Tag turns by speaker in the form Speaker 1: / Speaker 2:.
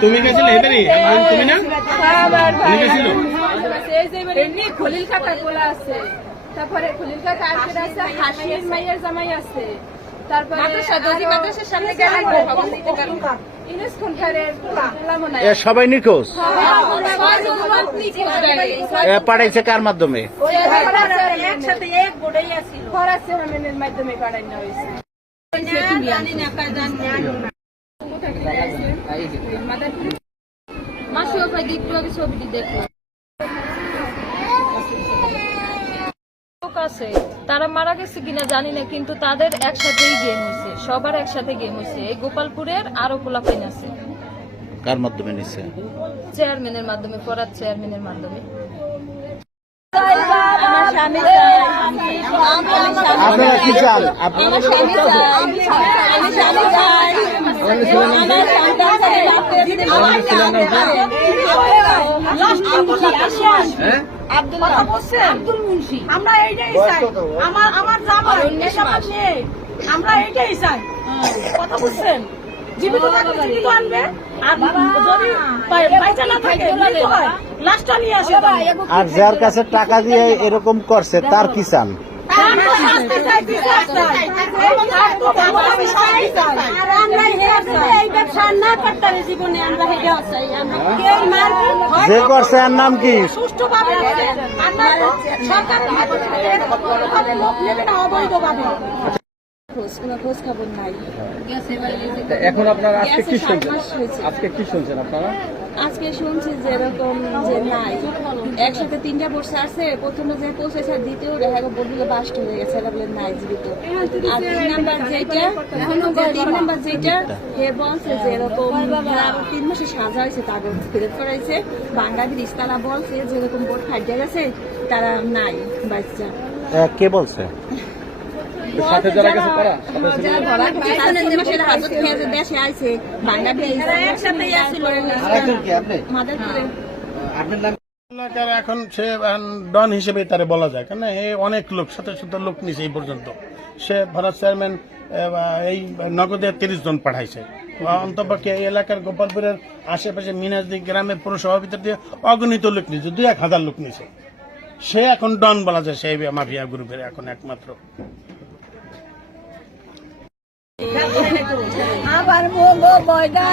Speaker 1: তুমি গেছিলে তুমি না?
Speaker 2: সবাই নিখোঁজ? পাঠাইছে কার মাধ্যমে?
Speaker 3: তারা মারা গেছে কিনা জানি না কিন্তু তাদের একসাথেই গেম হয়েছে সবার একসাথে গেম হয়েছে এই গোপালপুরের আরও পোলাপাইন আছে
Speaker 2: কার মাধ্যমে নিচ্ছে
Speaker 3: চেয়ারম্যানের মাধ্যমে, পড়ার চেয়ারম্যানের মাধ্যমে।
Speaker 2: আপনারা কি চান? আপনারা
Speaker 4: আমরা এইটাই চাই। আমার আমার জামাই এইটাই চাই। কথা বুঝছেন জীবিত থাকলে জীবিত আনবে আর যদি বাইচা না থাকে হয়, লাশটা নিয়ে আসে
Speaker 2: আর যার কাছে টাকা দিয়ে এরকম করছে তার কি চান। যে করছে এর নাম কি?
Speaker 4: সুষ্ঠুভাবে
Speaker 1: এখন আপনারা আজকে কি শুনছেন? আজকে কি শুনছেন আপনারা?
Speaker 5: আজকে শুনছি যে এরকম যে নাই। একসাথে তিনটা প্রথমে যে পৌঁছেছে আর দ্বিতীয় দেখা গেল বাস্ট হয়ে গেছে এরা বলে নাই জীবিত। আর তিন নাম্বার যেটা তিন নাম্বার যেটা হে বলছে যে এরকম তিন মাসে সাজা হয়েছে তাদের ফেরত করাইছে। বাঙালির ইস্তারা বলছে যে এরকম বোর্ড ফাটিয়ে গেছে তারা নাই বাচ্চা
Speaker 2: কে বলছে?
Speaker 1: সাথে যারা গেছে তারা
Speaker 5: দেশে আইছে একসাথে
Speaker 1: এখন সে ডন হিসেবে তারে বলা যায়। কারণ এ অনেক লোক শত শত লোক নিছে এই পর্যন্ত। সে ভারত চেয়ারম্যান এই নগদে তিরিশ জন পাঠাইছে। অন্তপক্ষে এই এলাকার গোপালপুরের আশেপাশে মিনাজদি গ্রামের পৌরসভা ভিতর দিয়ে অগণিত লোক নিছে দুই এক হাজার লোক নিছে। সে এখন ডন বলা যায় সেই মাফিয়া গ্রুপের এখন একমাত্র।
Speaker 4: আবার বলব বয়দা